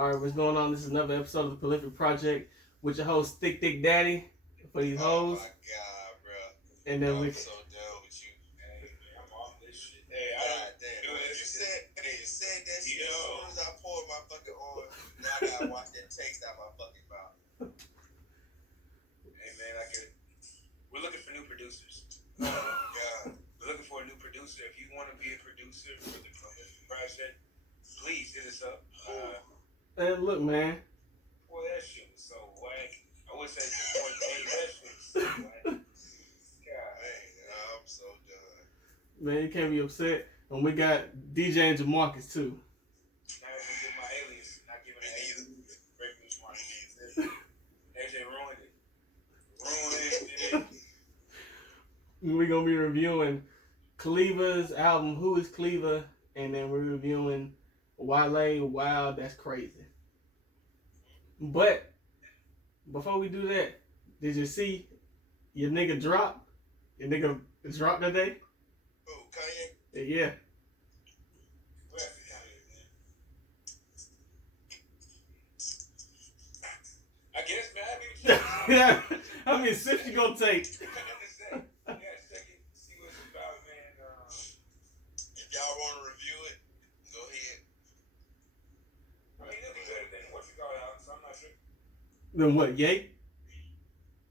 All right, what's going on? This is another episode of the Prolific Project with your host, Thick Thick Daddy, for these Oh hoes. my god, bro. And then I'm so done with you. Hey, man, I'm off this shit. Hey, God damn. You said that shit as soon as I poured my fucking on. Now I gotta watch that taste out my fucking mouth. Hey, man, I get it. We're looking for new producers. Oh god. We're looking for a new producer. If you want to be a producer for the Prolific Project, please hit us up. And look, man. Boy, that shit was so whack. I would say support team. That shit was so whack. God. Man, I'm so done. Man, you can't be upset. And we got DJ and Jamarcus, too. Not even give my alias. Not giving an alias. Break news market. AJ ruined it. Ruined it. We're going to be reviewing Cleaver's album, Who is Cleaver? And then we're reviewing Wale, Wow, That's Crazy. But before we do that, did you see your nigga drop? Your nigga dropped today? Who, Kanye? Yeah. I guess, man. I mean, How many sips you gonna take? see what it's about, man. If y'all want to review it, go ahead. I mean, it'll be better than what you got out, so I'm not sure. Then what, Ye?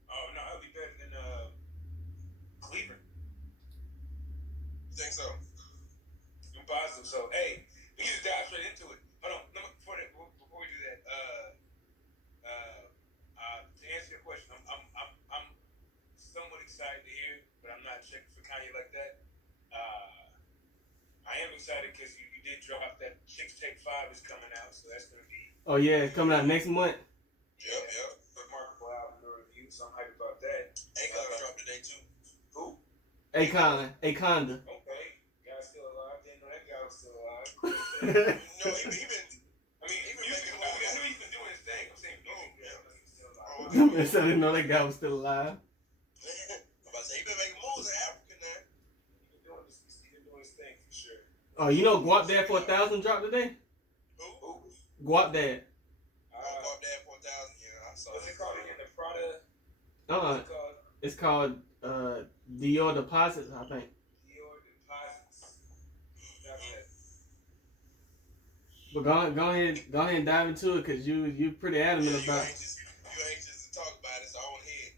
Oh, no, it'll be better than Cleaver. You think so? I'm positive. So, hey, we can just dive straight into it. Hold on, before we do that, to answer your question, I'm somewhat excited to hear, but I'm not checking for Kanye like that. I am excited because you did drop that Chicks Take 5 is coming out, so that's going to be... Oh yeah, coming out next month. Yep. Remarkable album to review, so I'm hyped about that. Akon dropped today too. Who? Akonda. Okay, guy's still alive. Didn't know that guy was still alive. No, he been. I mean, He been music, making moves. I knew he's been doing his thing. I'm saying music, yeah. but he's still alive. I said I didn't know that guy was still alive. I'm about to say he been making moves in Africa now. He's been doing his thing for sure. Oh, you know Guap Dad 4000 dropped today? Who? Guap Dad. Guap Dad 4000. Yeah, I saw. What's it called again? The Prada. Uh-uh. It's called Dior Deposits, I think. Dior Deposits. That's it. But go ahead and dive into it because you pretty adamant about it. You anxious to talk about it, so I want to hear.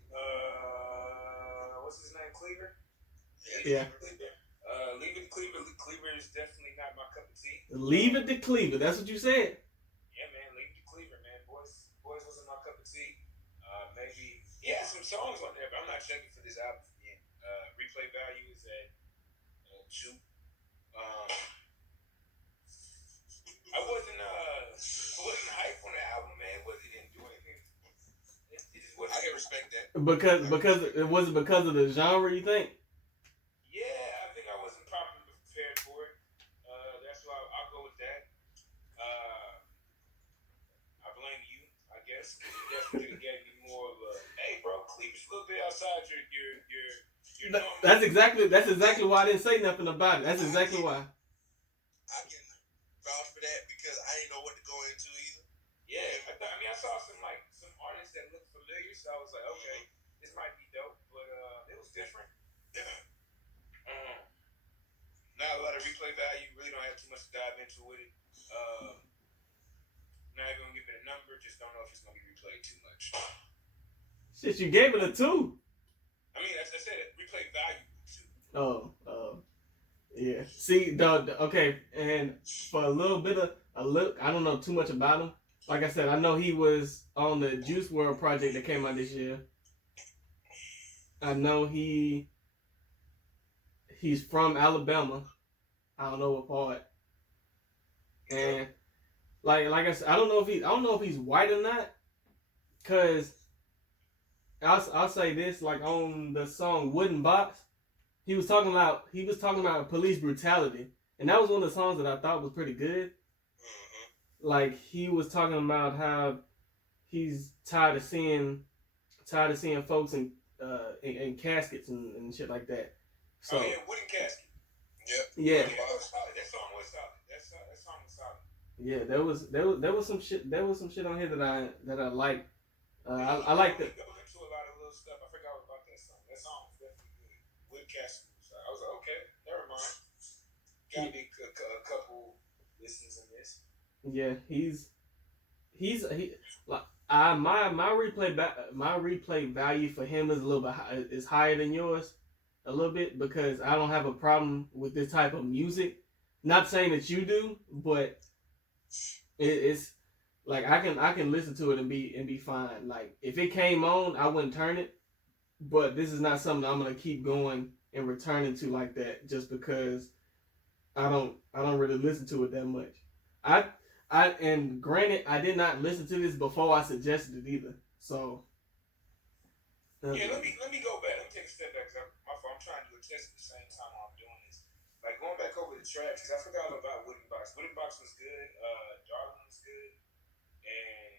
What's his name? Cleaver. Yeah. Leave it to Cleaver. Cleaver is definitely not my cup of tea. Leave it to Cleaver. That's what you said. Yeah, man. Leave it to Cleaver, man. Boys wasn't my cup of tea. Maybe he has some songs on there, but I'm not checking for this album again. Replay value is at 2. I wasn't hyped on the album, man. It didn't do anything. It just wasn't. I can respect that. Because it wasn't because of the genre, you think? Yeah, I think I wasn't properly prepared for it. That's why I'll go with that. I blame you, I guess. You definitely gave me more of a, hey, bro, Cleaver's a little bit outside your normal. That's exactly why I didn't say nothing about it. That's exactly why. I can vouch for that because I didn't know what to go into either. Yeah, I saw some artists that looked familiar, so I was like, okay, this might be dope, but it was different. Not a lot of replay value. Really don't have too much to dive into with it. Not even gonna give it a number. Just don't know if it's gonna be replayed too much. Shit, you gave it a 2. I mean, as I said, replay value 2. Oh, yeah. See, okay, and for a little, I don't know too much about him. Like I said, I know he was on the Juice WRLD project that came out this year. I know he's from Alabama. I don't know what part. And like I said, I don't know if he's white or not. Cause I'll say this, like on the song Wooden Box, he was talking about police brutality, and that was one of the songs that I thought was pretty good. Mm-hmm. Like he was talking about how he's tired of seeing folks in caskets and shit like that. So Wooden Casket. Yep. Yeah. That song was solid. That song was solid. Yeah, there was some shit on here that I like. I like the. Go into a lot of little stuff. I forgot about that song. That song was definitely good. Wood Castle. So I was like, okay, never mind. Got me a couple listens in this. Yeah, he like my replay value for him is a little bit is higher than yours, a little bit, because I don't have a problem with this type of music. Not saying that you do, but it's like I can listen to it and be fine. Like if it came on, I wouldn't turn it. But this is not something I'm gonna keep going and returning to like that just because I don't really listen to it that much. And granted, I did not listen to this before I suggested it either. So yeah, let me go back. Let me take a step back because I'm trying to do a test at the same time while I'm doing this. Like going back over the tracks because I forgot about Wooden Box. Wooden Box was good. Darling was good, and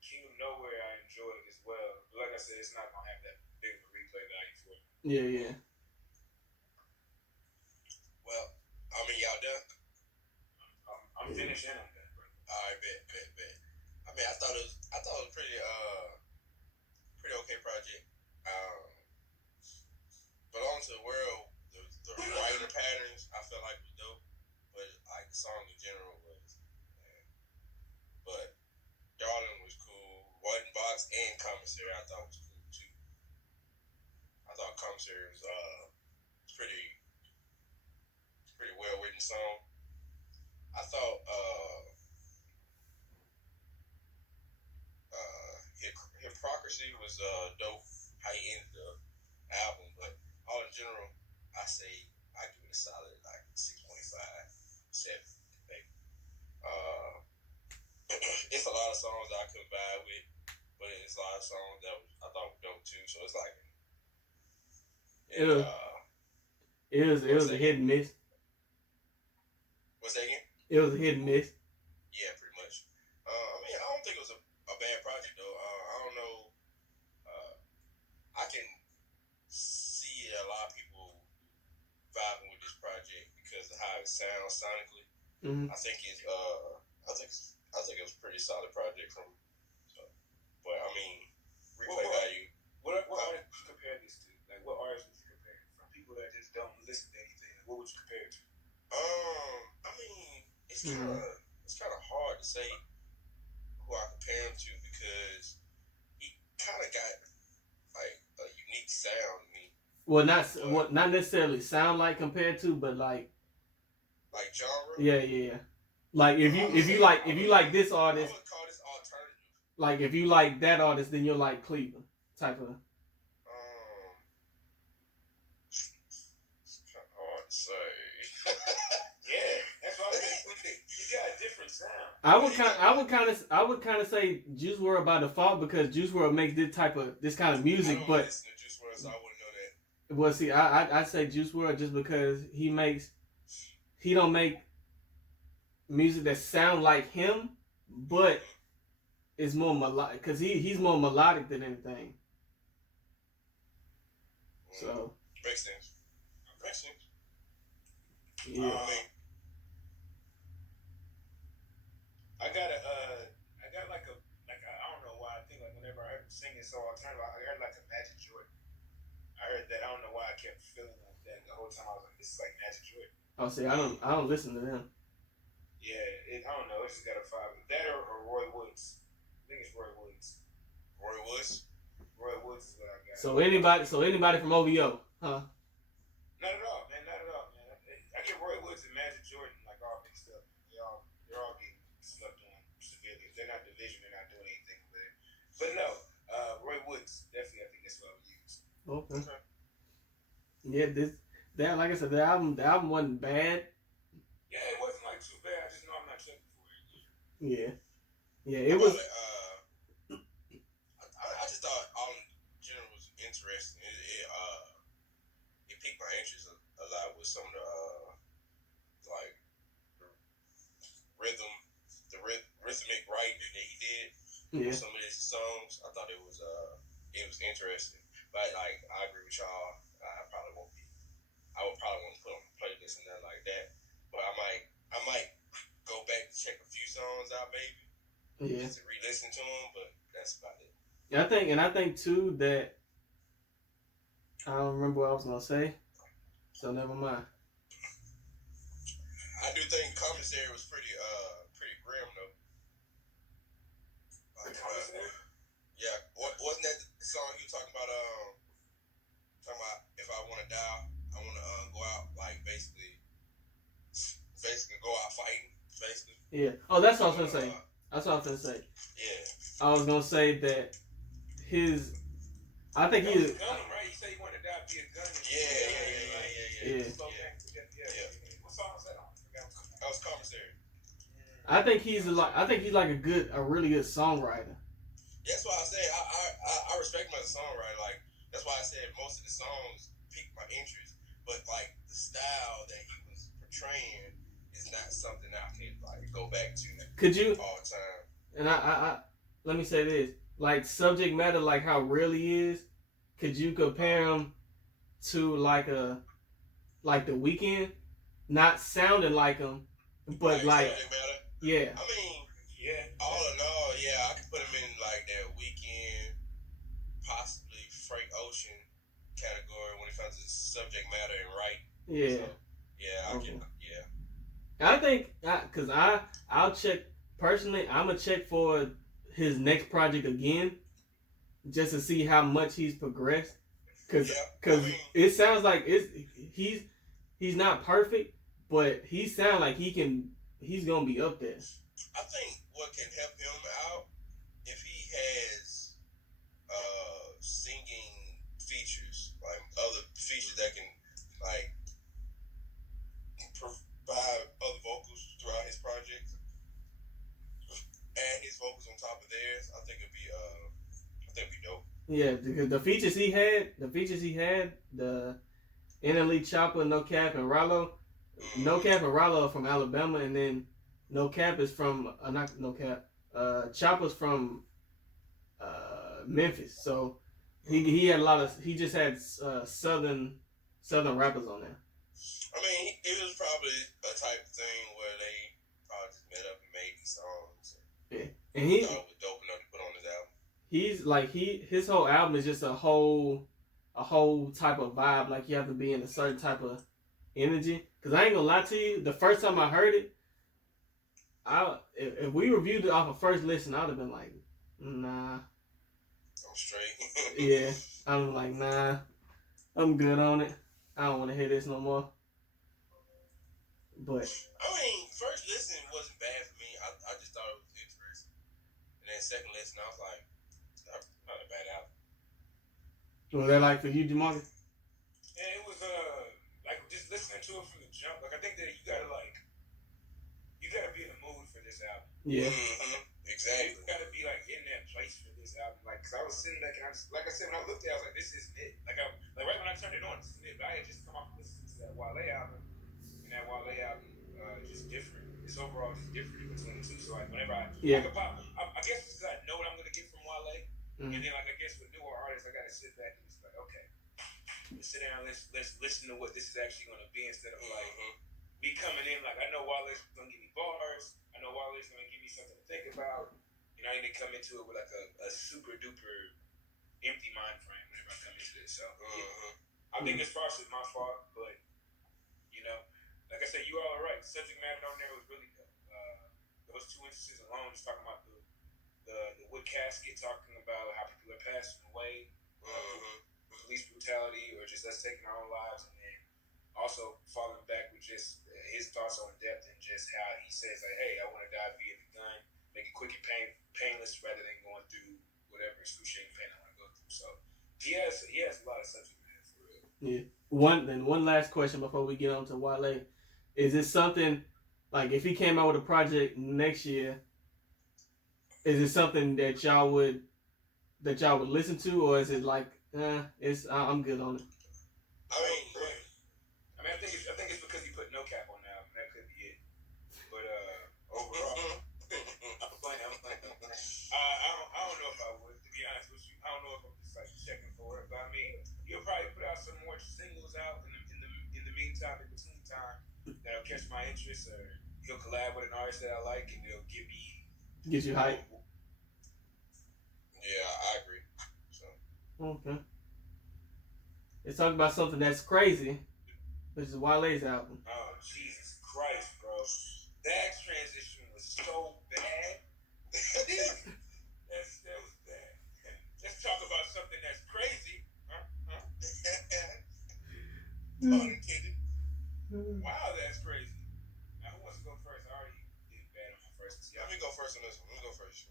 Kingdom Nowhere I enjoyed as well. But like I said, it's not gonna have that big of a replay value for it. Yeah. Well, I mean, y'all done? I'm finished and I'm done, bro. Alright, bet. I mean, I thought it was pretty okay project. Belong to the World, the writing patterns I felt like was dope, but like the song in general was. But Darling was cool. White Box and Commissary I thought was cool too. I thought Commissary was pretty well written song. I thought Hypocrisy was dope. How he ended the album, but all in general, I say I give it a solid like 6.5, 7, maybe. It's a lot of songs that I couldn't vibe with, but it's a lot of songs that I thought were dope too. So it's like it was a hit and miss. What's that again? It was a hit and miss. Yeah, pretty much. I mean, I don't think it was a bad project though. I don't know. I can see a lot of people vibing with this project because of how it sounds sonically. Mm-hmm. I think it was a pretty solid project from. So, but I mean, replay value. What artists would you compare this to? Like, what artists would you compare it from people that just don't listen to anything? What would you compare it to? I mean, it's kind of hard to say who I compare him to because he kind of got like a unique sound to me. Well, not necessarily sound like compared to, but like genre. Yeah. Like if you like this artist, I would call this alternative. Like if you like that artist, then you'll like Cleveland type of. It's kind of hard to say. Yeah, that's why you got a different sound. I would kind of say Juice WRLD by default because Juice WRLD makes this kind of music, I don't but listen to Juice WRLD, so I wouldn't know that. Well, see, I say Juice WRLD just because he don't make music that sound like him, but it's more melodic because he's more melodic than anything. So makes sense. Yeah. I got like I don't know why I think like whenever I heard him singing so alternative, I heard like a Magic Jordan. I heard that. I don't know why I kept feeling like that the whole time. I was like, this is like Magic Jordan. Oh, see, I don't listen to them. Yeah, I don't know. It just got a vibe. That or Roy Woods. I think it's Roy Woods. Roy Woods. Roy Woods is what I got. So anybody from OVO, huh? Not at all, man. I get Roy Woods and Magic Jordan like all mixed up. They're all getting slept on severely. If they're not division, they're not doing anything with it. But no, Roy Woods definitely. I think that's what I would use. Okay. Yeah, that like I said, the album wasn't bad. Yeah, it wasn't like too bad. I just know I'm not checking for it. Yeah, it was. I just thought all in general was interesting. It piqued my interest a lot with some of the like the rhythmic writing that he did. Yeah. Some of his songs, I thought it was interesting. But like I agree with y'all. I would probably want to put on a playlist and nothing like that. But I might go back and check a few songs out, maybe. Yeah. Just to re-listen to them, but that's about it. I think too that I don't remember what I was gonna say, so never mind. I do think Commissary was pretty grim though. Like, yeah, wasn't that the song you were talking about? Talking about if I want to die, I want to go out like basically go out fighting, basically. Yeah. Oh, that's what I was gonna say. That's what I was gonna say. Yeah. I was gonna say that his. I think That he. was a gunman, right? You say you wanted to die, be a gunman. Yeah. What song was that on? That was Commissary. I think he's like a really good songwriter. That's why I said I respect him as a songwriter. Like that's why I said most of the songs piqued my interest, but like the style that he was portraying is not something I can like go back to. Could you? All the time. And I let me say this: like subject matter, like how real he is. Could you compare him to like The Weeknd? Not sounding like him, but like subject matter. Yeah. I mean, yeah. All in all, yeah, I could put him in like that Weeknd, possibly Frank Ocean category when it comes to subject matter and writing. Yeah. So, yeah, I can. Yeah. I think because I'll check personally. I'm gonna check for his next project again, just to see how much he's progressed. Because it sounds like he's not perfect, but he sounds like he's gonna be up there. I think what can help him out if he has singing features, like other features that can like provide other vocals throughout his projects, add his vocals on top of theirs. I think it'd be dope. Yeah, because the features he had, the NLE Chopper, No Cap, and Rollo. No Cap and Rollo are from Alabama, and then No Cap is from not No Cap. Chopper's from Memphis, so he had a lot of he just had southern rappers on there. I mean, it was probably a type of thing where they probably just met up and made these songs. Yeah, and he thought it was dope enough to put on his album. He's like his whole album is just a whole type of vibe. Like you have to be in a certain type of energy. Cause I ain't gonna lie to you, the first time I heard it, if we reviewed it off a first listen, I'd have been like, nah. I'm straight. Yeah, I'm like, nah, I'm good on it. I don't want to hear this no more. But I mean, first listen wasn't bad for me. I just thought it was interesting, and then second listen, I was like, not a bad album. Was that like for you, DeMarcus? Yeah, it was like just listening to it from the jump. Like I think that you gotta be in the mood for this album. Yeah. Mm-hmm. Exactly. You gotta be like in that place for this album. Like, cause I was sitting back and like I said, when I looked at it, I was like, this isn't it. Like right when I turned it on, this isn't it. But I had just come off listening to that Wale album, and that Wale album just different. It's overall just different between the two. So like whenever I could pop, I guess it's because I know what I'm gonna get from Wale, and then like I guess with newer artists, I gotta sit back and just like, okay, let's sit down, let's listen to what this is actually gonna be instead of like me coming in like I know Wale's gonna give me bars, I know Wale's gonna give me something to think about, and I didn't come into it with like a super duper empty mind frame whenever I come into this. So I think it's partially my fault, but you know, like I said, you all are right. The subject matter on there was really dope. Those two instances alone, just talking about the wood casket, talking about how people are passing away, police brutality, or just us taking our own lives, and then also falling back with just his thoughts on death and just how he says like, hey, I want to die via the gun, make it quick and painless rather than going through whatever excruciating pain I want to go through. So he has a lot of subject matter for real. Yeah. One last question before we get on to Wale. Is it something like if he came out with a project next year, is it something that y'all would listen to, or is it like I'm good on it? I think it's because he put No Cap on the album. That could be it. But overall, I'm playing. I don't know if I would, to be honest with you. I don't know if I'm just like checking for it. But I mean, he'll probably put out some more singles out in the meantime, in between time, that'll catch my interest, or he'll collab with an artist that I like, and he'll give Get you hype. Yeah, I agree. So. Okay. Let's talk about something that's crazy, which is Wale's album. Oh, Jesus Christ, bro. That transition was so bad. that was bad. Let's talk about something that's crazy. Unintended. Wow, that's crazy. Now, who wants to go first? I already did bad on my first. Let me go first on this one. Let me go first.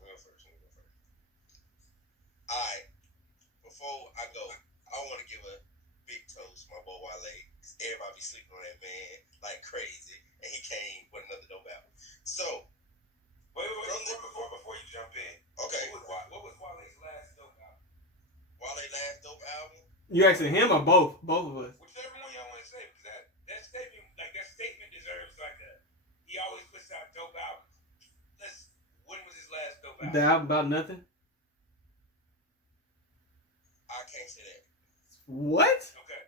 Alright. Before I go, I want to give a big toast, my boy Wale. Everybody be sleeping on that man like crazy. And he came with another dope album. So, wait, before you jump in. Okay. What was Wale's last dope album? Wale's last dope album? You asking him or both? Both of us. Whichever one y'all want to say, because that statement deserves like a. He always puts out dope albums. When was his last dope album? The album about nothing. I can't say that. What? Okay.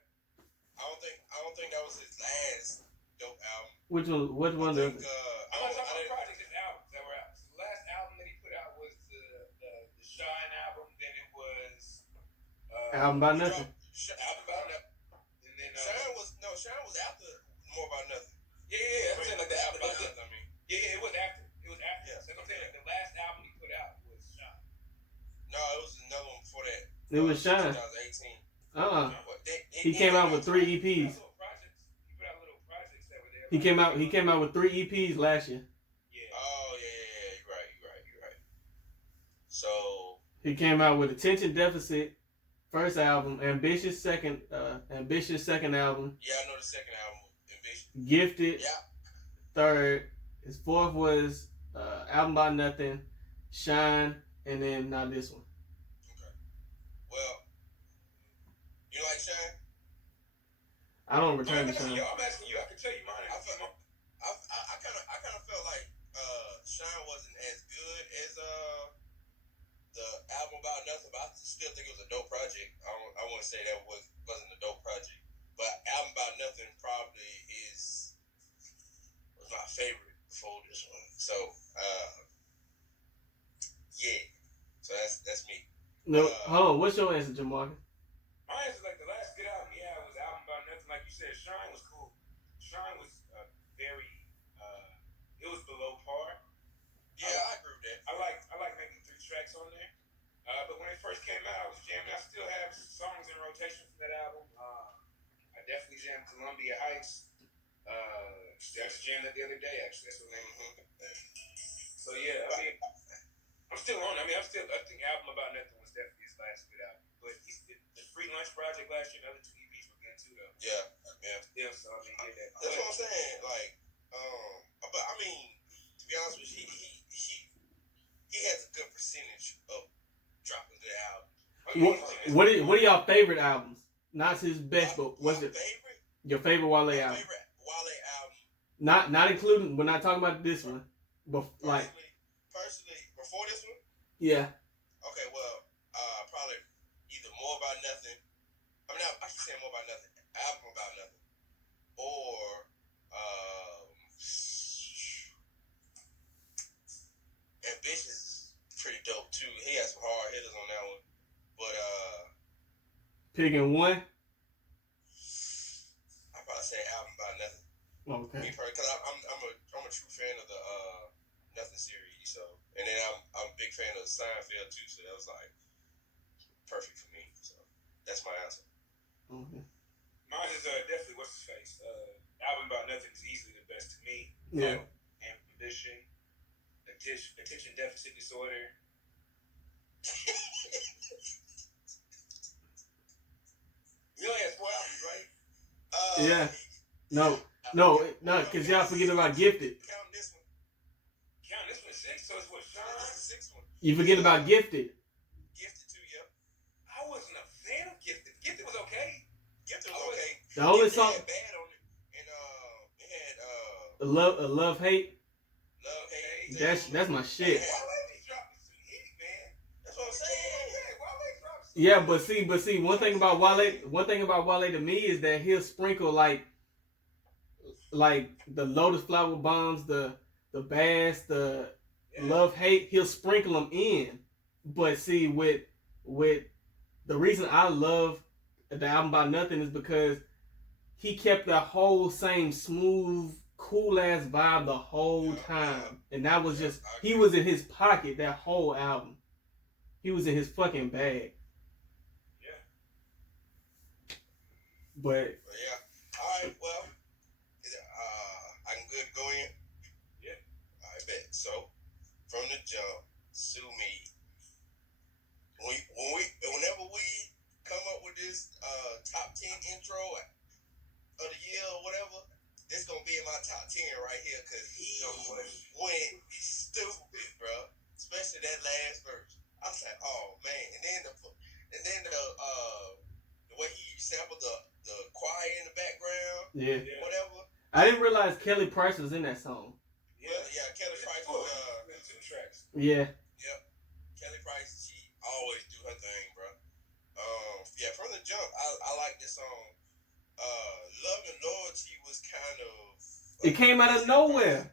I don't think that was his last dope album. Which one? Which one? I'm not talking about projects, his albums that were out. So the last album that he put out was the Shine album. Then it was album about nothing. Album about nothing. And then Shine was after More About Nothing. Yeah. I'm saying like the album about nothing. I mean. Yeah, it was after. Yeah. So I'm saying like the last album he put out was Shine. No, it was another one before that. It was Shine. 2018. He came out with 3 EPs. He put out little projects that were there. He came out with 3 EPs last year. Yeah. Oh yeah. You're right. So he came out with Attention Deficit, first album, Ambitious second album. Yeah, I know the second album, Ambitious. Gifted. Yeah. Third. His fourth was album about nothing, Shine, and then now this one. Okay. Well, you like Shine? I don't return to Shine. I'm asking you. I can tell you mine. I kind of felt like Shine wasn't as good as the album about nothing, but I still think it was a dope project. I wouldn't say that wasn't a dope project, but album about nothing probably was my favorite before this one. So yeah, so that's me. No, hold on. What's your answer, Jamarcus? My answer is like the last good album he had was album about nothing. Like you said, Shine was cool. Shine was very it was below par. Yeah, I agree with that. I like making 3 tracks on there. But when it first came out, I was jamming. I still have songs in rotation from that album. I definitely jammed Columbia Heights. I just jammed that the other day, actually. That's what So yeah, I mean, I'm still on. I think album about nothing was definitely his last good album. But the Free Lunch project last year, the other 2 EPs were good too, though. Yeah. Yeah, so I mean, yeah, that's what I'm saying. Like, but I mean, to be honest with you, he has a good percentage of dropping good albums. What are y'all favorite albums? Not his best, but what's your favorite Wale album? Favorite Wale album. Not including. We're not talking about this one, but like personally, before this one. Yeah. Okay, well, probably either More About Nothing. I mean, I keep saying More About Nothing. Album About Nothing, or Ambitious is pretty dope too. He has some hard hitters on that one, but picking one. I probably say Album About Nothing. Okay. Me personally, because I'm a true fan of the Nothing series. So, and then I'm a big fan of Seinfeld too. So that was like perfect for me. So that's my answer. Okay. Mine is definitely What's His Face. Album About Nothing is easily the best to me. Yeah. Ambition, Attention Deficit Disorder. You only had 4 albums, right? Yeah. No, because y'all forget about Gifted. Count this one. Count this one 6, so it's what, Shine? This is the 6th one. You forget about Gifted. Gifted too, yeah. I wasn't a fan of Gifted. Gifted was okay. Gifted was okay. The only Gifted song. had Bad on it, and it had Love Hate. Love Hate. That's my shit. Wale be dropping some heat, man. That's what I'm saying. Yeah, Wale drops some Yeah, but see, one thing about Wale to me is that he'll sprinkle like the Lotus Flower Bombs, the Bass, the love, hate, he'll sprinkle them in. But see, with the reason I love the album About Nothing is because he kept that whole same smooth, cool ass vibe the whole time, and that was just he was in his pocket that whole album. He was in his fucking bag. Yeah. But yeah. All right. Well, I can good go in. Yeah. I bet. So from the jump, Sue Me. Whenever we come up with this top 10 intro of the year or whatever, this gonna be in my top 10 right here because he went stupid, bro. Especially that last verse. I was like, oh man, and then the way he sampled the choir in the background, whatever. I didn't realize Kelly Price was in that song. Yeah, Kelly Price was 2 tracks. Yeah. Yep. Kelly Price, she always do her thing, bro. Yeah, from the jump, I like this song. Love and Loyalty was kind of it came out of nowhere.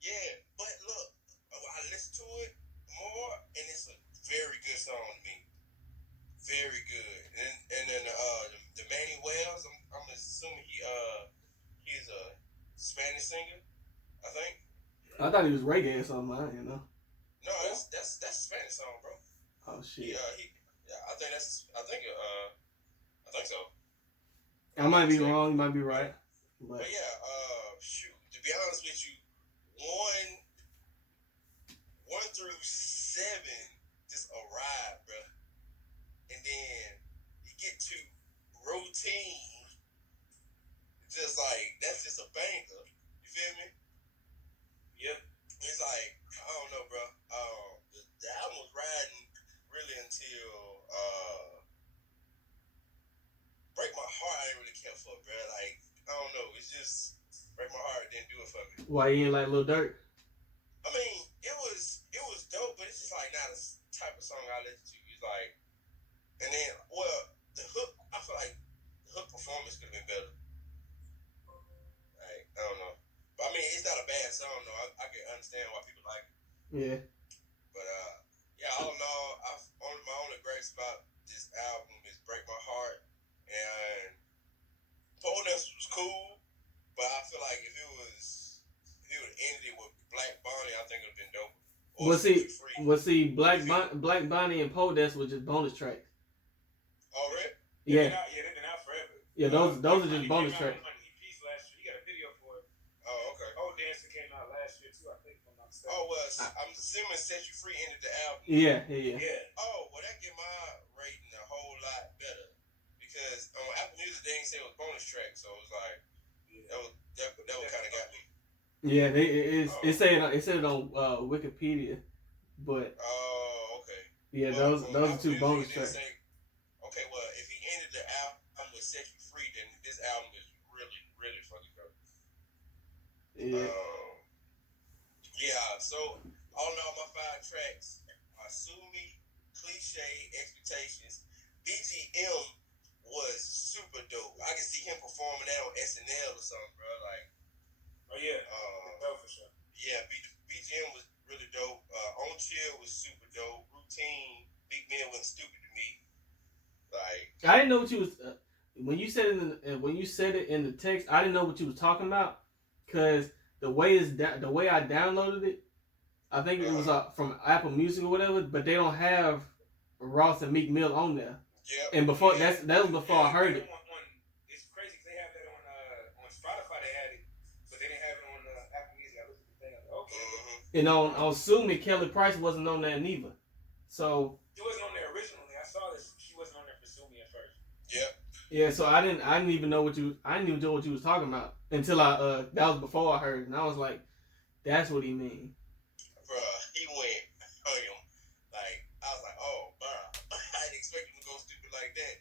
Yeah, but look, I listened to it more, and it's a very good song to me. Very good. And then the Manny Wells, I'm assuming he's a Spanish singer, I think. I thought he was reggae or something. I didn't know. No, that's a Spanish song, bro. Oh shit. I think so. I might be wrong. You might be right. But yeah, shoot. To be honest with you, 1 through 7 just a ride, bro. And then you get to Routine, just like that's just a banger. You feel me? Yeah. It's like I don't know, bro. The album was riding really until Break My Heart. I didn't really care for, bro. Like I don't know. It's just Break My Heart didn't do it for me. Why you ain't like Lil Durk? I mean, it was dope, but it's just like not a type of song I listen to. It's like, and then the hook. I feel like the hook performance could have been better. Like I don't know, but I mean, it's not a bad song though. I can understand why people like it. Yeah. But yeah, all in all, my only gripes about this album is Break My Heart, and Pole Dance was cool, but I feel like if it would have ended it with Black Bonnie, I think it would have been dope. See, Black Bonnie and Pole Dance was just bonus tracks. Oh, really? Yeah. They've been out forever. Yeah, those are just bonus tracks. EPs last year. He got a video for it. Oh, okay. Pole Dancer came out last year too, I think. If I'm not mistaken. Oh, well, I'm assuming Set You Free ended the album. Yeah. Oh, well, that get my rating a whole lot better. Because on Apple Music, they didn't say it was bonus track, so it was like, that would kind of got me. Yeah, it said it on Wikipedia, but oh, okay. Yeah, those are 2 bonus tracks. Okay, well, if he ended the album with Set You Free, then this album is really, really fucking dope. Yeah. Yeah. So all in all, my 5 tracks are Sue Me, Cliche, Expectations. BGM was super dope. I can see him performing that on SNL or something, bro. Like. Oh yeah. Dope for sure. Yeah, BGM was really dope. On Chill was super dope. Routine, Big Man wasn't stupid to me. Like I didn't know what you was when you said it in the text. I didn't know what you was talking about because the way I downloaded it, I think it was from Apple Music or whatever. But they don't have Ross and Meek Mill on there. Yeah. And before that was before I heard it. It's crazy because they have that on Spotify. They had it, but they didn't have it on Apple Music. I looked at the thing. I was like, okay. Mm-hmm. And on Sue Me, Kelly Price wasn't on there neither. So she wasn't on there originally. I saw this. She wasn't on there for Sue Me at first. Yep. Yeah, so I didn't even know what you was talking about until that was before I heard it, and I was like, that's what he mean. Bruh, he went like I was like, oh, bruh, I didn't expect him to go stupid like that.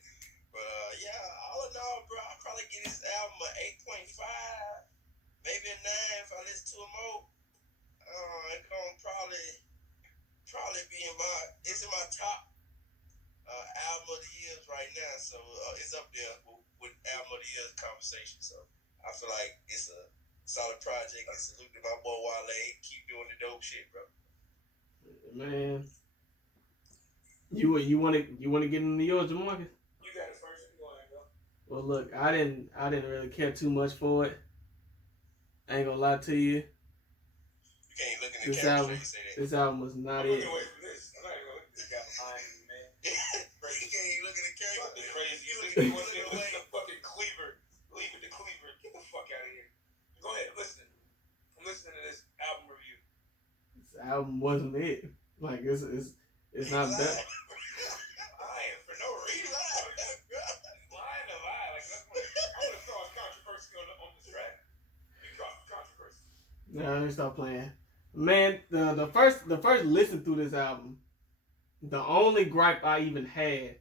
But yeah, all in all, bro, I'll probably give this album an 8.5, maybe a 9 if I listen to it more. It's gonna probably be in my top album of the years right now, so it's up there with album of the year conversation. So I feel like it's a solid project. And salute to my boy Wale. Keep doing the dope shit, bro. Man, you want to get into yours, Jamarcus? You got it first. You go ahead and go. Well, look, I didn't really care too much for it. I ain't gonna lie to you. You can't look in the camera when you say that. This album was not I'm it. looking away from this. I'm not even gonna look at this guy behind me, man. Bro, you can't even look in the camera. Fucking crazy. You You looking looking at away. the fucking cleaver. Leaving the cleaver. Get the fuck out of here. Go ahead, listen. I'm listening to this album review. This album wasn't it. Like it's not that. Lying for no reason. Lying to lie. Like that's what I would have thought controversy on this track. You crossed controversy. No, let me stop playing. Man, the first listen through this album, the only gripe I even had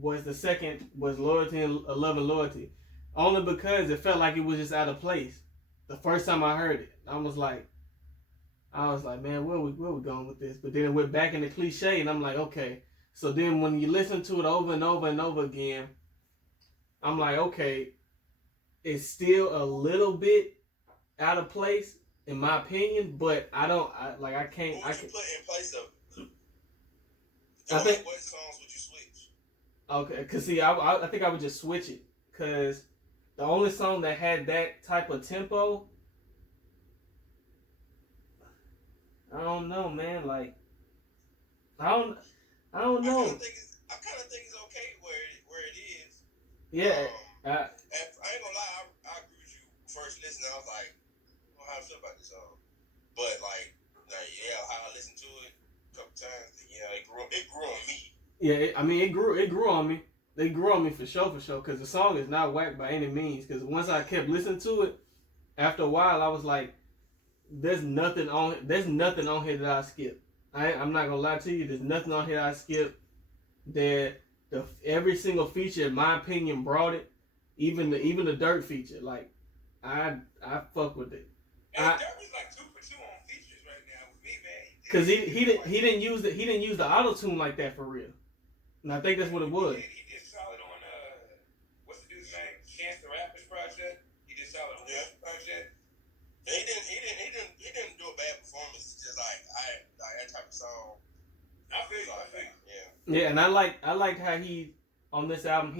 was the second was Loyalty and Love and Loyalty. Only because it felt like it was just out of place. The first time I heard it, I was like, man, where we going with this? But then it went back into cliche, and I'm like, okay. So then when you listen to it over and over and over again, I'm like, okay, it's still a little bit out of place in my opinion, but I can't. What would you put in place of it? I think. What songs would you switch? Okay, cause see, I think I would just switch it, cause the only song that had that type of tempo, I don't know, man. Like, I don't know. I kind of think it's okay where it is. Yeah, I ain't gonna lie. I agree with you. First listen, I was like, I don't know how I feel about this song, but like yeah, how I listened to it a couple times, yeah, it grew on me. yeah. I mean, it grew on me. They grew on me for sure, because the song is not whack by any means. Because once I kept listening to it, after a while, I was like, there's nothing on here that I skip. I'm not gonna lie to you. There's nothing on here I skip. Every single feature, in my opinion, brought it. Even the Dirt feature, like I fuck with it. And Dirt was like 2 for 2 on features right now with me, man. Cause he didn't use the auto tune like that for real. And I think that's what it was. He did solid on what's the dude's name? Chance the Rapper's project. He did solid on that project. And he didn't do a bad performance. It's just like that type of song. I feel you. I think. Yeah. Yeah, and I liked how he on this album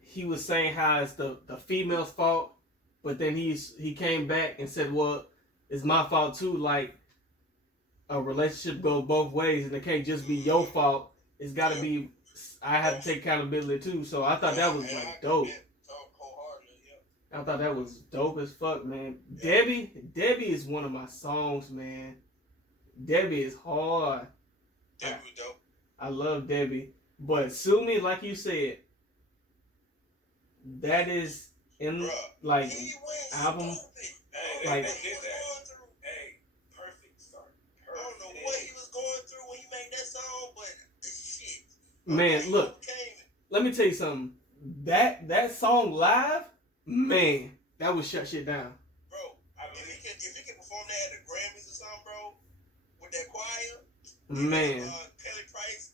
he was saying how it's the female's fault, but then he came back and said, well, it's my fault too. Like a relationship goes both ways, and it can't just be your fault. It's got to be. I have to take accountability too. So I thought that was like dope. I thought that was dope as fuck, man. Debbie is one of my songs, man. Debbie is hard. Debbie was dope. I love Debbie, but Sue Me, like you said, that is in Bruh, like he went album. stupid. Hey, Like- they did that. Hey, perfect start. I don't know what he was going through when he made that song, but shit. Man, He look, overcame it. let me tell you something. That song live, man, that would shut shit down. Bro, if he can perform that at the Grammys or something, bro, with that choir, Man, Kelly Price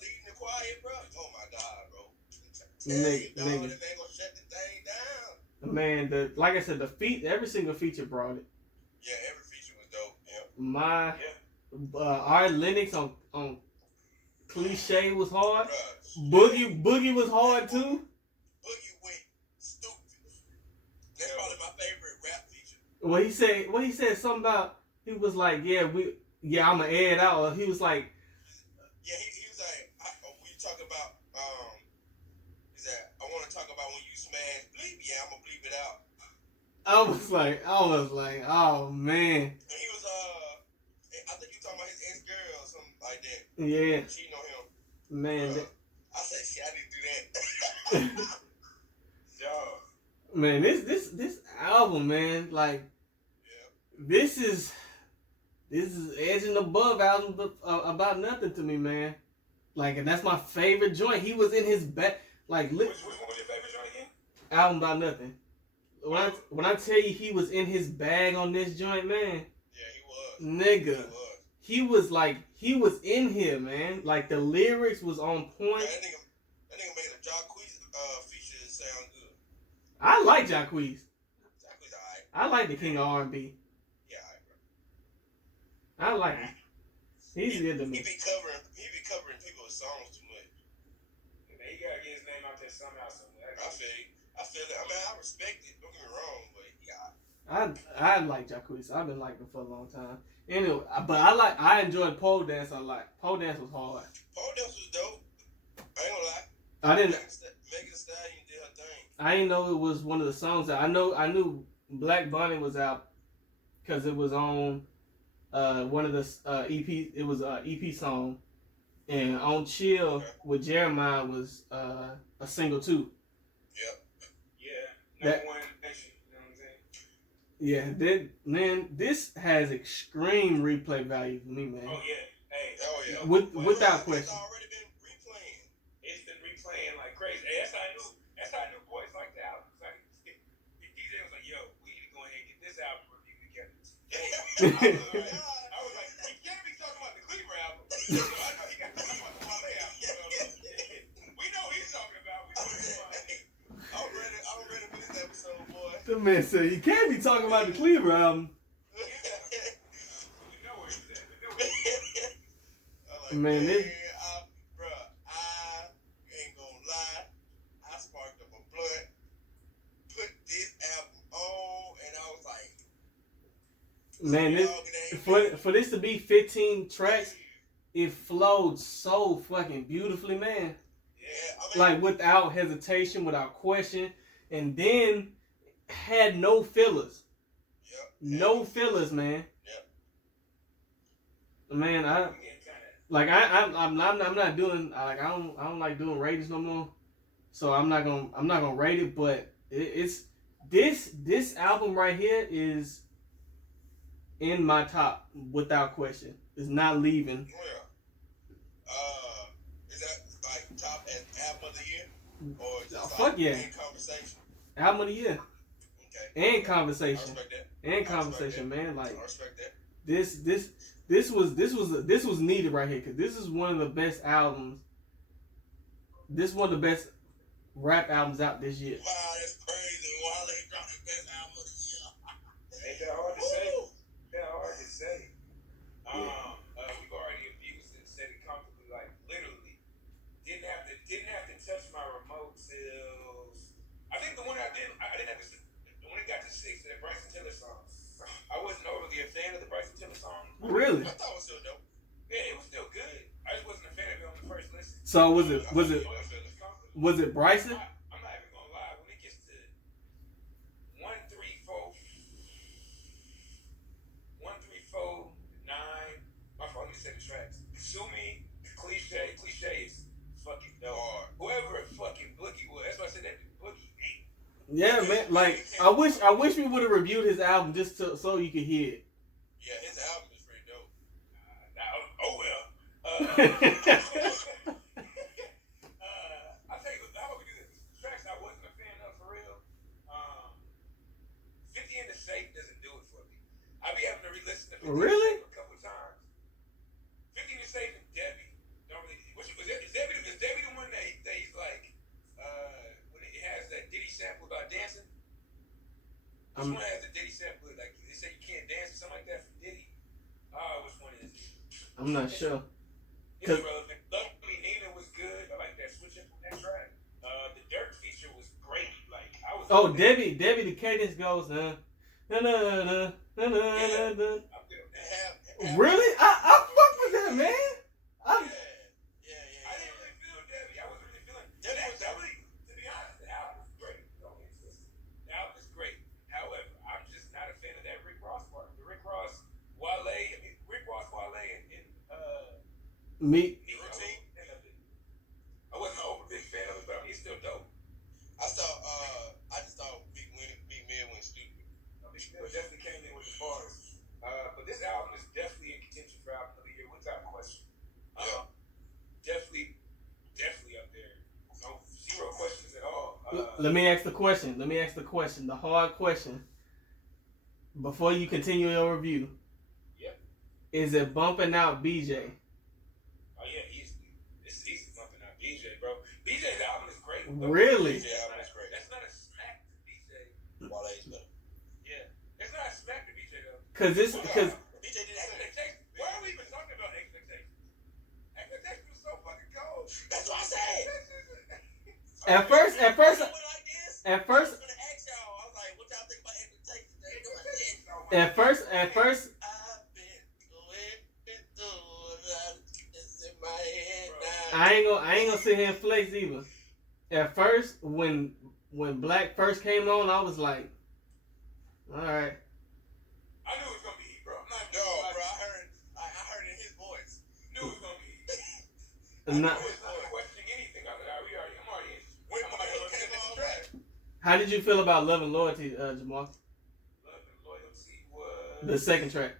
leading the choir, bro. Oh my God, bro. Nigga. They ain't gonna shut the thing down. man, like I said, every single feature brought it. Yeah, every feature was dope. Yeah. My our Lennox on Cliche was hard. Bruh, Boogie was hard too. Boogie went stupid. That's probably my favorite rap feature. What he said something about, he was like, I'ma air it out. Or he was like, Yeah, he was like, when you talk about, is that, I want to talk about when you smash bleep. Yeah, I'm going to bleep it out. I was like, oh man. And he was, I think you talking about his ex-girl or something like that. Yeah, Cheating on him. man. I said, shit, I need to do that. Yo. Man, this album, man, like, this is edging above album about nothing to me, man. Like, and that's my favorite joint. He was in his back, like, Which one was your favorite joint again? album about nothing. When I tell you he was in his bag on this joint, man, Yeah, he was. nigga, he was in here, man. Like, the lyrics was on point. That nigga made a Jacquees feature sound good. I like Jacquees. Jacquees alright. I like the king of R&B. Yeah, alright, I like him. He's good to He me. be covering people's songs too much. Man, he gotta get his name out there somehow, somewhere. I feel it. I mean, I respect it. Don't get me wrong, but yeah. I like Jacquees. I've been liking him for a long time. Anyway, but I enjoyed Pole Dance a lot. Pole Dance was hard. Pole Dance was dope. I ain't gonna lie. I didn't. Megan Thee Stallion did her thing. I didn't know it was one of the songs that I knew Black Bunny was out because it was on one of the EP. It was an EP song, and on Chill with Jeremiah was a single too. Yep. Yeah. Number one nation. You know what I'm saying? Yeah, man, this has extreme replay value for me, man. Oh yeah. Hey. Oh yeah. Without question. It's already been replaying. It's been replaying like crazy. Hey, that's how I knew boys like the album. Like, DJ was like, "Yo, we need to go ahead and get this album review together." I was like, "We can't be talking about the Cleaver album." So I know he got to talk about the Wale album. We know what he's talking about. We know what he's talking about. I'm ready for this episode, boy. The man said you can't be talking about the Cleaver album. We know where he's at. We know where he's at. Man, this. I ain't gonna lie. I sparked up a blunt, put this album on, and I was like, Man, this for this to be 15 tracks, it flowed so fucking beautifully, man. yeah, Like without hesitation, without question, and then had no fillers. Yep. No fillers, man. Yep. Man, I'm not doing like I don't like doing ratings no more. So I'm not gonna rate it, but it's this album right here is in my top without question. It's not leaving. Is that like top as album of the year, or just Fuck yeah. in conversation? Album of the year. Okay. And I conversation. respect that. And conversation, man. Like I respect that. this was needed right here because this is one of the best albums. This is one of the best rap albums out this year. Wow, that's crazy. Wale dropped the best album of the year. Ain't that hard to say? That hard to say. We've already abused it, said it comfortably, like literally. Didn't have to touch my remote till. I think the one I didn't have to. When it got to 6, that Bryson Tiller song. I wasn't overly a fan of the Bryson Tiller song. Really? I thought it was still dope. Yeah, it was still good. I just wasn't a fan of it on the first listen. So was it Bryson? I'm not even gonna lie. When it gets to 1, 3, 4, 9, my fault. Let me say the tracks. Sue Me, Cliche is fucking dope. Whoever fucking Boogie was, that's why I said that Boogie. Yeah, man. Like I wish we would have reviewed his album just so you could hear it. Yeah, his album is pretty dope. Oh well. I'll tell you how about we do this. Tracks I wasn't a fan of for real. 50 in the Safe doesn't do it for me. I be having to re-listen to 50 Really? a couple times. 50 in the Safe and Debbie don't really. Is Debbie the one that he's like when it has that Diddy sample about dancing? Which one has the Diddy sample? Like they say you can't dance or something like that from Diddy. Which one is it? I'm not sure. It's irrelevant. Love Me Nina was good. I like that switch up on that track. The Dirt feature was great. Like I was. Oh, Debbie, the cadence goes na na na na na na. I'm good with that. Really? I fuck with that, man. Yeah. I didn't really feel Debbie. I wasn't really feeling. To be honest, the album is great. Don't get twisted. The album is great. However, I'm just not a fan of that Rick Ross part. The Rick Ross, Wale, and Me. Routine. I wasn't an over big fan of it, but he's still dope. I just thought Big Mill went stupid. Big Mill definitely came in with the bars. But this album is definitely in contention for album of the year, without question. Definitely up there. No, zero questions at all. Let me ask the question. The hard question. Before you continue your review. Yep. Is it bumping out BJ? Oh yeah, easily. This is easy bumping out BJ, bro. BJ's album is great. Really? BJ album is great. That's not a smack to BJ. Wale's better. Yeah. It's not a smack to BJ though. Cause BJ did That's what it takes. At first, Like this, at first, I'm gonna ask y'all. I was like, what y'all think about expectations? They know I said. at first, I've been going through this in my head now. I ain't gonna sit here and flex either. At first, when Black first came on, I was like, all right. I knew it was gonna be heat, bro. I'm not No, bro, I heard it in his voice. Knew it was gonna be heat. Not, I was not questioning anything. I was like, I'm already in. When the hook came on, right? how did you feel about Love and Loyalty, Jamal? Love and Loyalty was The second track.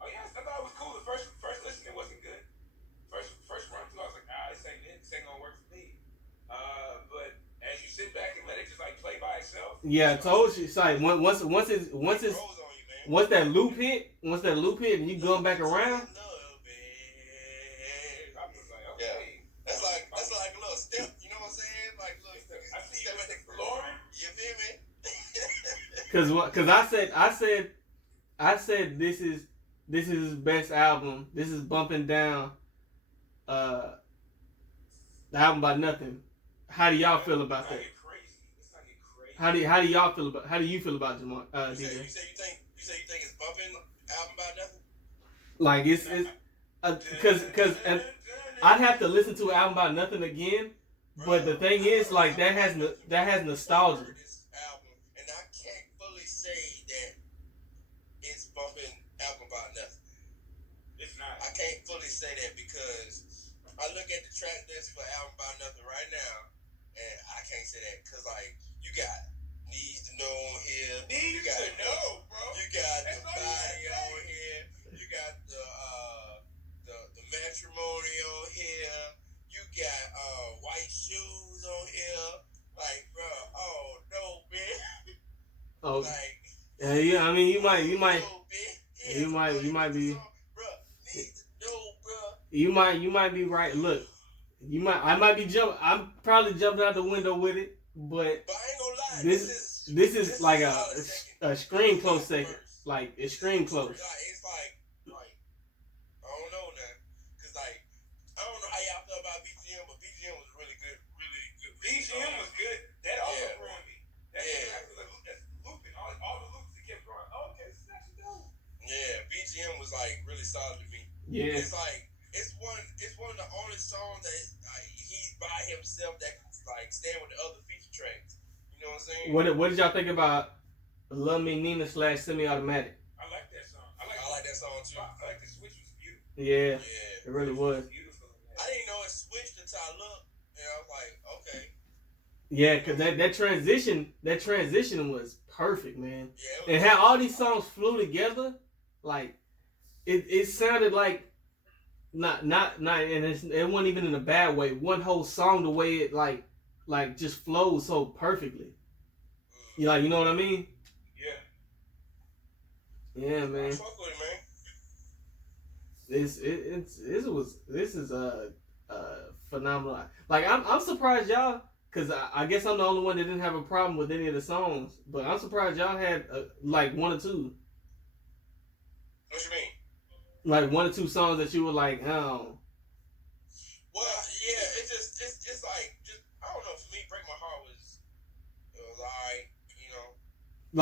Oh yeah, I thought it was cool. The first listen, it wasn't good. First run through, I was like, this ain't it. This ain't gonna work for me. But as you sit back and let it just like play by itself. Yeah, I told you. It's like once that loop hit, and you going back around. I was like, okay. Yeah. That's like a little step. You know what I'm saying? Like a little step. I see you with Lauren. You feel me? Cause I said this is his best album. This is bumping down. The album by Nothing. How do y'all feel about that? It's not get crazy. How do y'all feel about? How do you feel about Jamal? You DJ? say you think it's bumping album by Nothing? Like it's cause I'd have to listen to an album by Nothing again. But the thing is, like that has nostalgia. This album, and I can't fully say that it's bumping album by Nothing. It's not. I can't fully say that because I look at the track list for album by Nothing right now, and I can't say that because like you got Needs to Know on here, you got bro. You got That's The all you Body gotta on here, you got the Matrimony on here, you got White Shoes on here, like bro, oh no man, Oh, like yeah. I mean, you might no, man. you might be. Bro, Needs to Know, bro. You might be right. Look, I'm probably jumping out the window with it, but But I ain't gonna lie, this is like a second. extreme close second, like extreme close. It's like I don't know now, cause like I don't know how y'all feel about BGM, but BGM was really good. BGM was good. That also Yeah. ruined me. That's looping. All the loops that kept going. Oh, okay, this is actually dope. Yeah, BGM was like really solid to me. Yeah, It's like it's one of the only songs that he's by himself that can like stand with the other feature tracks. You know what I'm saying? what did y'all think about Love Me Nina / Semi-Automatic? I like that song. I like that song too. I like the switch was beautiful. Yeah, Yeah. it really was. Beautiful. I didn't know it switched until I looked, and I was like, okay. Yeah, cause that transition was perfect, man. Yeah. And how all these songs flew together, like it sounded like not and it wasn't even in a bad way. One whole song, the way it like just flowed so perfectly. You know what I mean? Yeah. Yeah, man. Fuck with it, man. This is phenomenal. Like I'm surprised y'all, cause I guess I'm the only one that didn't have a problem with any of the songs, but I'm surprised y'all had like one or two. What you mean? Like one or two songs that you were like, oh. Well, yeah, it's like just I don't know. For me, Break My Heart was alright, you know.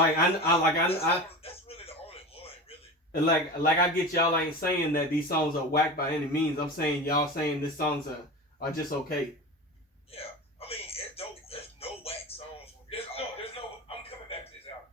Like I that's really the only one, really. and like I get y'all ain't saying that these songs are whack by any means. I'm saying y'all saying these songs are just okay. Yeah, I mean, there's no whack songs. There's no. I'm coming back to this album.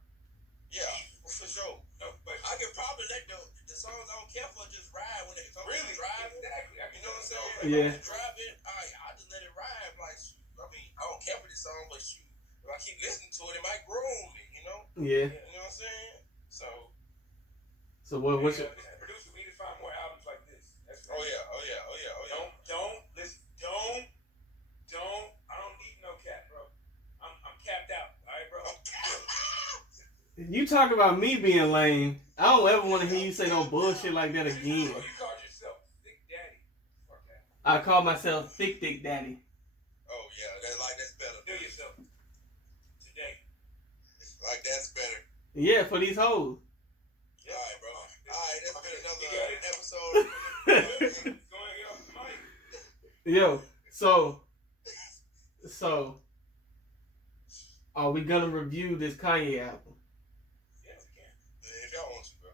Yeah, for sure. No, but I could probably let the songs I don't care for just ride when it's really driving. exactly. You know what I'm saying? Yeah. If I'm driving, I just let it ride. Like, I mean, I don't care for this song, but if I keep listening to it, it might grow on me. You know? Yeah. You know what I'm saying? So what's your producer? We need to find more albums like this. That's Oh yeah. Don't listen. Don't. I don't need no cap, bro. I'm capped out. All right, bro. you talk about me being lame? I don't ever want to hear you say no bullshit like that again. You called yourself Thick Daddy. Fuck that. I call myself Thick Daddy. Oh yeah, that's better. Do yourself today. Like that's better. Yeah, for these hoes. Yeah. All right, bro. All right, that's been another episode. Going off the mic. Yo, So, are we gonna review this Kanye album? Yeah, we can. If y'all want to, bro.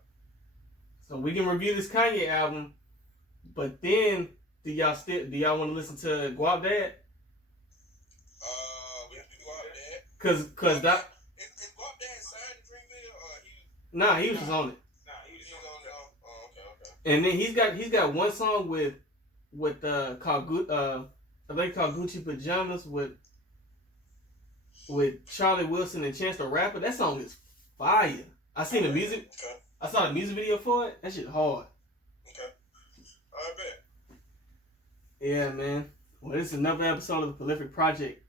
So we can review this Kanye album, but then do y'all want to listen to Guap Dad? We have to go out there. Cause that Is Guap Dad signed to Dreamville or he? nah, he was just on it. Nah, he was He's on it. Oh, okay. And then he's got one song with called I think called Gucci Pajamas with Charlie Wilson and Chance the Rapper. That song is fire. I seen the music. Okay. I saw the music video for it. That shit hard. Okay. I bet. Yeah, man. Well, this is another episode of the Prolific Project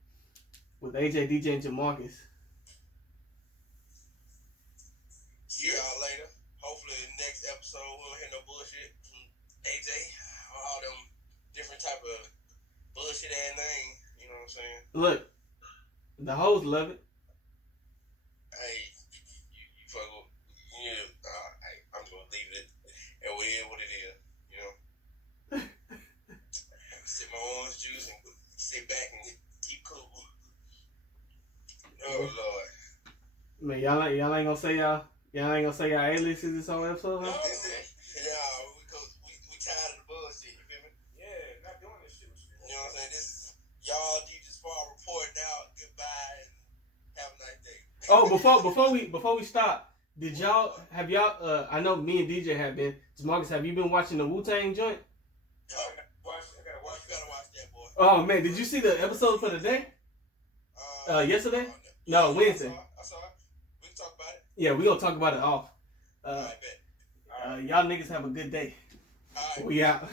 with AJ, DJ, and Jamarcus. See y'all later. Hopefully, next episode we don't hear no bullshit from AJ. All them different type of bullshit ass things. You know what I'm saying? Look, the hoes love it. Hey, you fuck with, hey, I'm just gonna leave it and we is what it is, you know. Sip my orange juice and sit back and keep cool. Oh Lord. Man, y'all ain't gonna say y'all aliases this whole episode, huh? This is, because we tired of the bullshit, you feel me? Yeah, not doing this shit with you. You know what I'm saying? This is y'all need just far reporting out, goodbye, and have a nice day. Oh, before we stop, have y'all I know me and DJ have been. Jamarcus, have you been watching the Wu-Tang joint? I gotta watch You gotta watch that, boy. Oh man, did you see the episode for the day? Yesterday? No, Wednesday. I saw it. We can talk about it. Yeah, we gonna talk about it off. I bet. Y'all niggas have a good day. All right. We out.